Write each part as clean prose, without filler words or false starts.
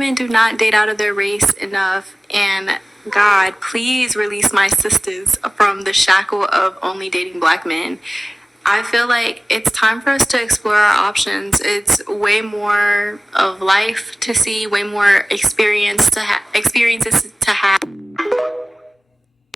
women do not date out of their race enough, and God, please release my sisters from the shackle of only dating black men. I feel like it's time for us to explore our options. It's way more of life to see, way more experiences to have.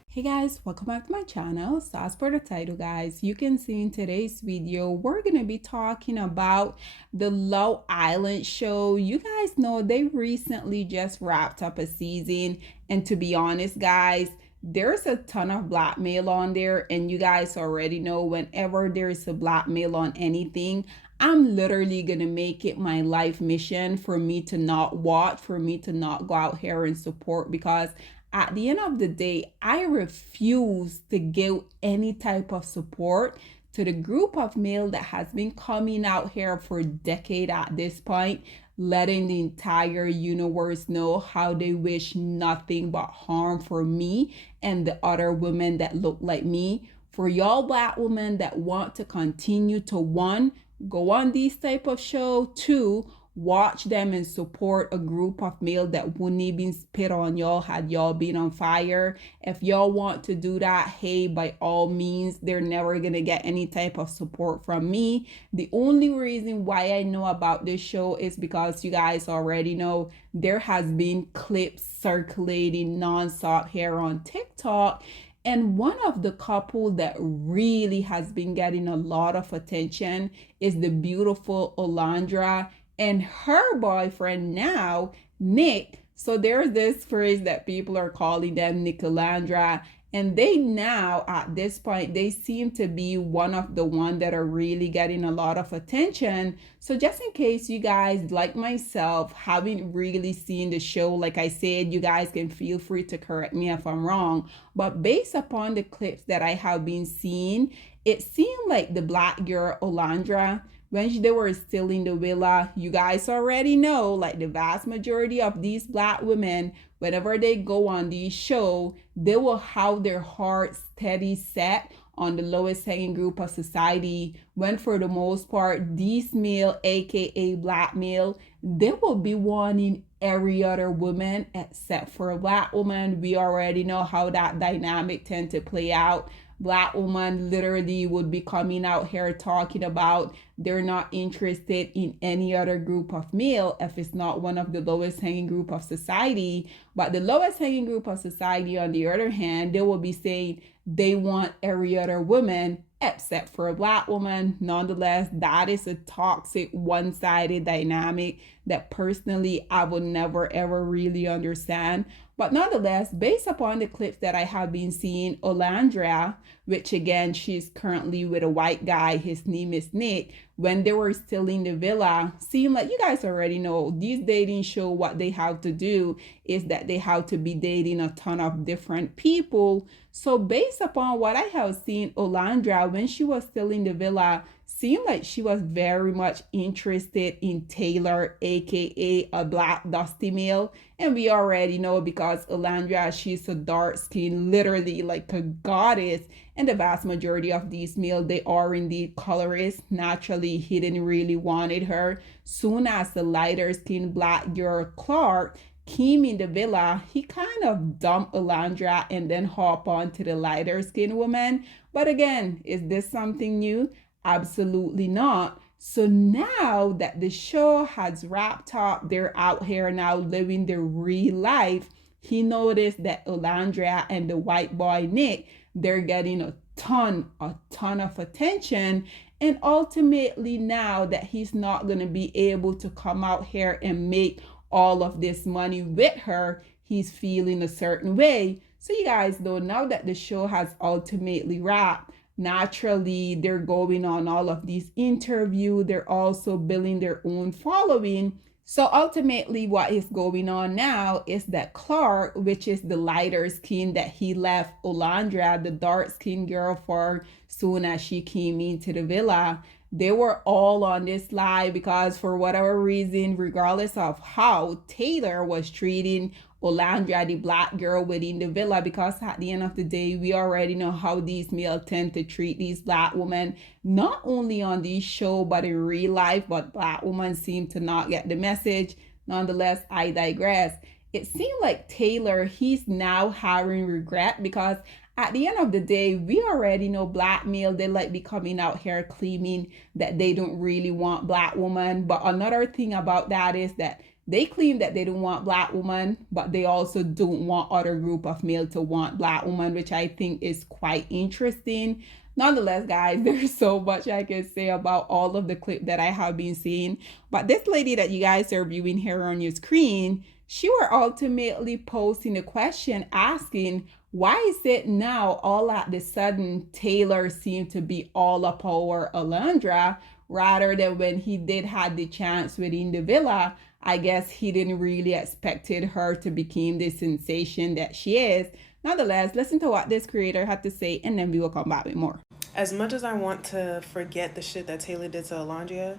Hey guys, welcome back to my channel. So as per the title, guys, you can see in today's video we're gonna be talking about the Love Island show. You guys know they recently just wrapped up a season, and to be honest, guys, there's a ton of blackmail on there, and you guys already know whenever there's a blackmail on anything, I'm literally gonna make it my life mission for me to not watch, for me to not go out here and support, because at the end of the day, I refuse to give any type of support to the group of male that has been coming out here for a decade at this point, letting the entire universe know how they wish nothing but harm for me and the other women that look like me. For y'all black women that want to continue to, one, go on these type of show, two, watch them and support a group of male that wouldn't even spit on y'all had y'all been on fire. If y'all want to do that, hey, by all means, they're never gonna get any type of support from me. The only reason why I know about this show is because you guys already know there has been clips circulating nonstop here on TikTok. And one of the couple that really has been getting a lot of attention is the beautiful Olandra and her boyfriend now, Nick. So there's this phrase that people are calling them Nicolandra, and they now at this point they seem to be one of the one that are really getting a lot of attention. So just in case you guys like myself haven't really seen the show, like I said, you guys can feel free to correct me if I'm wrong, but based upon the clips that I have been seeing, it seemed like the black girl Olandra, when they were still in the villa, you guys already know, like the vast majority of these black women, whenever they go on these show, they will have their heart steady set on the lowest hanging group of society, when for the most part these male, aka black male, they will be wanting every other woman except for a black woman. We already know how that dynamic tend to play out. Black woman literally would be coming out here talking about they're not interested in any other group of male if it's not one of the lowest hanging group of society. But the lowest hanging group of society, on the other hand, they will be saying they want every other woman except for a black woman. Nonetheless, that is a toxic, one-sided dynamic that personally I would never ever really understand. But nonetheless, based upon the clips that I have been seeing, Olandra, which again, she's currently with a white guy, his name is Nick, when they were still in the villa, seemed like you guys already know these dating show, what they have to do is that they have to be dating a ton of different people. So based upon what I have seen, Olandra, when she was still in the villa, seemed like she was very much interested in Taylor, aka a black dusty male. And we already know, because Olandra, she's a dark skin, literally like a goddess. And the vast majority of these males, they are indeed colorist. Naturally, he didn't really wanted her. Soon as the lighter skinned black girl Clark came in the villa, he kind of dumped Olandra and then hop on to the lighter skinned woman. But again, is this something new? Absolutely not. So now that the show has wrapped up, they're out here now living their real life. He noticed that Olandra and the white boy Nick, they're getting a ton of attention. And ultimately, now that he's not going to be able to come out here and make all of this money with her, he's feeling a certain way. So you guys know, now that the show has ultimately wrapped, naturally they're going on all of these interviews. They're also building their own following. So ultimately what is going on now is that Clark, which is the lighter skin that he left Olandra, the dark skin girl, for soon as she came into the villa, they were all on this live because for whatever reason, regardless of how Taylor was treating Olandra, the black girl within the villa, because at the end of the day, we already know how these males tend to treat these black women, not only on this show, but in real life. But black women seem to not get the message. Nonetheless, I digress. It seemed like Taylor, he's now having regret because at the end of the day, we already know black male, they like be coming out here claiming that they don't really want black women. But another thing about that is that they claim that they don't want black women, but they also don't want other group of male to want black women, which I think is quite interesting. Nonetheless, guys, there's so much I can say about all of the clip that I have been seeing. But this lady that you guys are viewing here on your screen, she were ultimately posting a question asking, why is it now all at the sudden Taylor seemed to be all up over Alondra rather than when he did had the chance within the villa? I guess he didn't really expected her to become the sensation that she is. Nonetheless, listen to what this creator had to say and then we will come back with more. As much as I want to forget the shit that Taylor did to Alondra,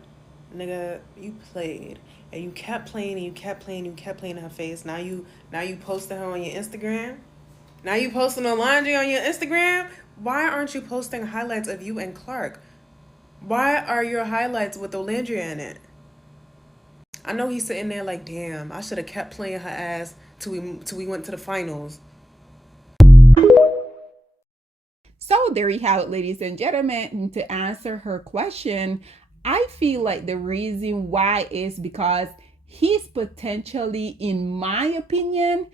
nigga, you played. And you kept playing and you kept playing and you kept playing in her face. Now you posting her on your Instagram. Now you posting Alondra on your Instagram. Why aren't you posting highlights of you and Clark? Why are your highlights with Alondra in it? I know he's sitting there like, damn, I should have kept playing her ass till we went to the finals. So there you have it, ladies and gentlemen. And to answer her question, I feel like the reason why is because he's potentially, in my opinion,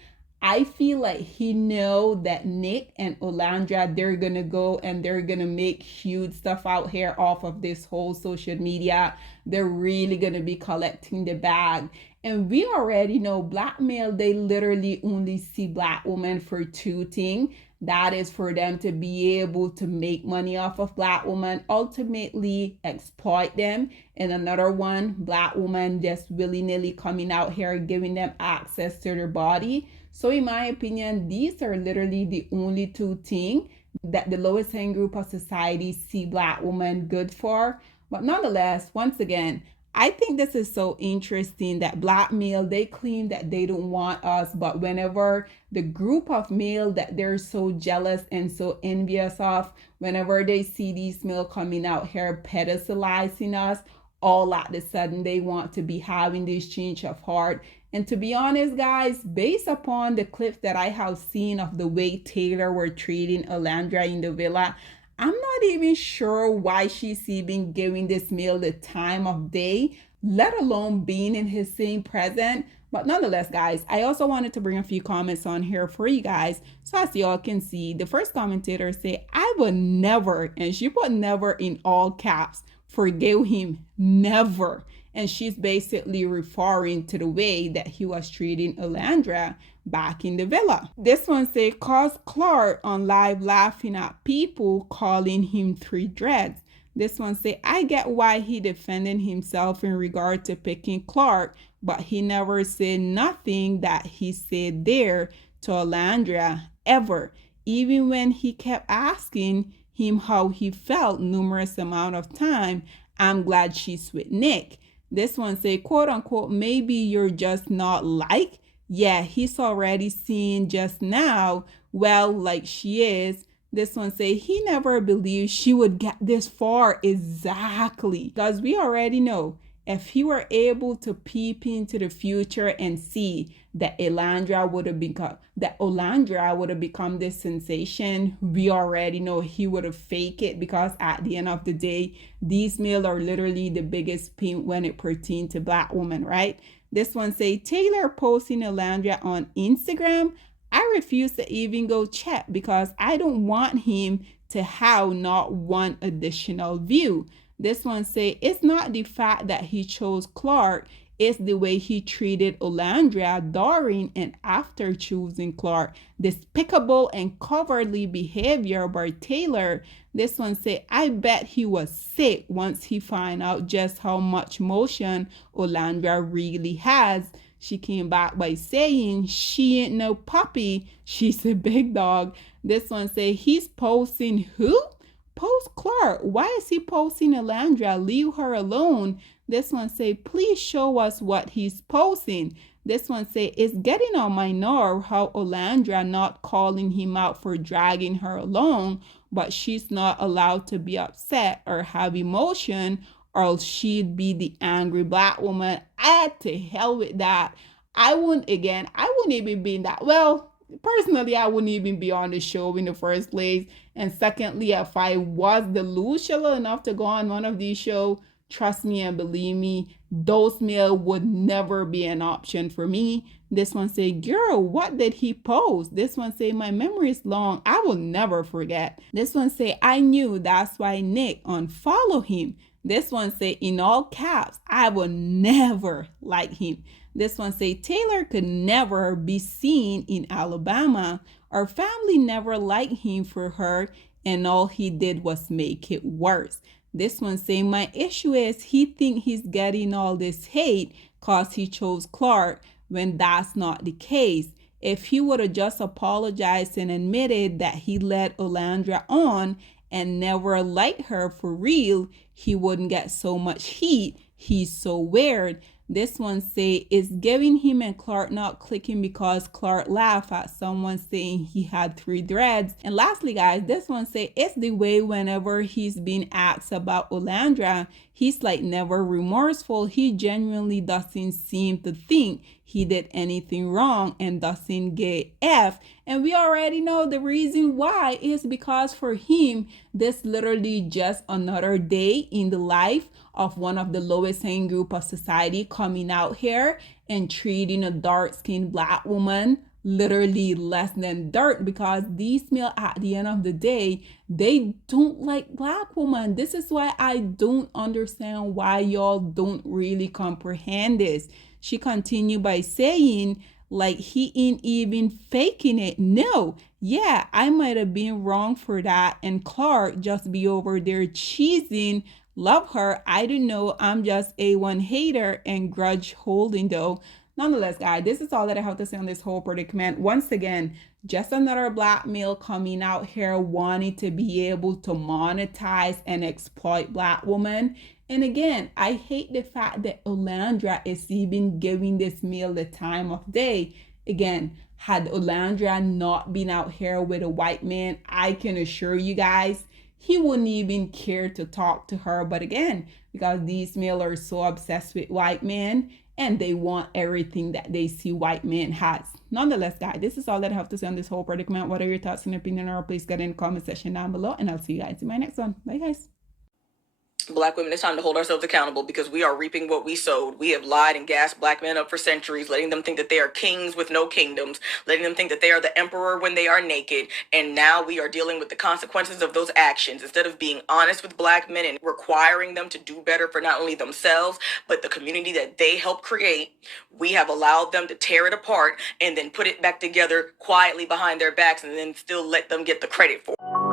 I feel like he know that Nick and Alondra, they're gonna go and they're gonna make huge stuff out here off of this whole social media. They're really gonna be collecting the bag. And we already know black male, they literally only see black women for two things. That is for them to be able to make money off of black women, ultimately exploit them. And another one, black women just willy-nilly coming out here, giving them access to their body. So in my opinion, these are literally the only two things that the lowest hanging group of society see black women good for. But nonetheless, once again, I think this is so interesting that black male, they claim that they don't want us, but whenever the group of male that they're so jealous and so envious of, whenever they see these male coming out here pedestalizing us, all at the sudden they want to be having this change of heart. And to be honest, guys, based upon the clip that I have seen of the way Taylor were treating Alondra in the villa, I'm not even sure why she's even giving this male the time of day, let alone being in his same present. But nonetheless, guys, I also wanted to bring a few comments on here for you guys. So as y'all can see, the first commentator say, I would never, and she put never in all caps, forgive him, never. And she's basically referring to the way that he was treating Alondra back in the villa. This one say, cause Clark on live laughing at people calling him three dreads. This one say, I get why he defended himself in regard to picking Clark, but he never said nothing that he said there to Alondra ever. Even when he kept asking him how he felt numerous amount of time, I'm glad she's with Nick. This one say, quote unquote, maybe you're just not like. Yeah, he's already seen just now, well, like she is. This one say, he never believed she would get this far. Exactly. Because we already know if he were able to peep into the future and see that Alondra would have become this sensation, we already know he would have faked it, because at the end of the day, these male are literally the biggest pimp when it pertains to black women, right? This one say, Taylor posting Alondra on Instagram, I refuse to even go check because I don't want him to have not one additional view. This one say, it's not the fact that he chose Clark, it's the way he treated Alondra during and after choosing Clark. Despicable and cowardly behavior by Taylor. This one say, I bet he was sick once he found out just how much motion Alondra really has. She came back by saying she ain't no puppy, she's a big dog. This one say, he's posting who? Post Clark. Why is he posting Alondra? Leave her alone. This one say, please show us what he's posting. This one say, it's getting on my nerve how Alondra not calling him out for dragging her along, but she's not allowed to be upset or have emotion or she'd be the angry black woman. To hell with that. I wouldn't even be in that. Well, personally, I wouldn't even be on the show in the first place. And secondly, if I was delusional enough to go on one of these shows, trust me and believe me, those meals would never be an option for me. This one say, girl, what did he post? This one say, my memory is long. I will never forget. This one say, I knew, that's why Nick unfollow him. This one say, in all caps, I will never like him. This one say, Taylor could never be seen in Alabama. Our family never liked him for her, and all he did was make it worse. This one say, my issue is he think he's getting all this hate cause he chose Clark, when that's not the case. If he would have just apologized and admitted that he led Olandra on and never liked her for real, he wouldn't get so much heat. He's so weird. This one say, it's giving him and Clark not clicking because Clark laughed at someone saying he had 3 dreads. And lastly, guys, this one say, it's the way whenever he's being asked about Olandra, he's like never remorseful. He genuinely doesn't seem to think he did anything wrong and doesn't get F. And we already know the reason why is because for him, this literally just another day in the life of one of the lowest hanging group of society coming out here and treating a dark-skinned black woman literally less than dirt, because these male at the end of the day, they don't like black women. This is why I don't understand why y'all don't really comprehend this. She continued by saying, like, he ain't even faking it. No, yeah, I might have been wrong for that, and Clark just be over there cheesing. Love her. I don't know. I'm just A1 hater and grudge holding though. Nonetheless, guys, this is all that I have to say on this whole predicament. Once again, just another black male coming out here wanting to be able to monetize and exploit black women. And again, I hate the fact that Olandra is even giving this male the time of day. Again, had Olandra not been out here with a white man, I can assure you guys, he wouldn't even care to talk to her. But again, because these males are so obsessed with white men and they want everything that they see white men has. Nonetheless, guys, this is all that I have to say on this whole predicament. What are your thoughts and opinion, or please get in the comment section down below, and I'll see you guys in my next one. Bye, guys. Black women, it's time to hold ourselves accountable, because we are reaping what we sowed. We have lied and gassed black men up for centuries, letting them think that they are kings with no kingdoms, letting them think that they are the emperor when they are naked, and now we are dealing with the consequences of those actions. Instead of being honest with black men and requiring them to do better for not only themselves, but the community that they helped create, we have allowed them to tear it apart and then put it back together quietly behind their backs, and then still let them get the credit for it.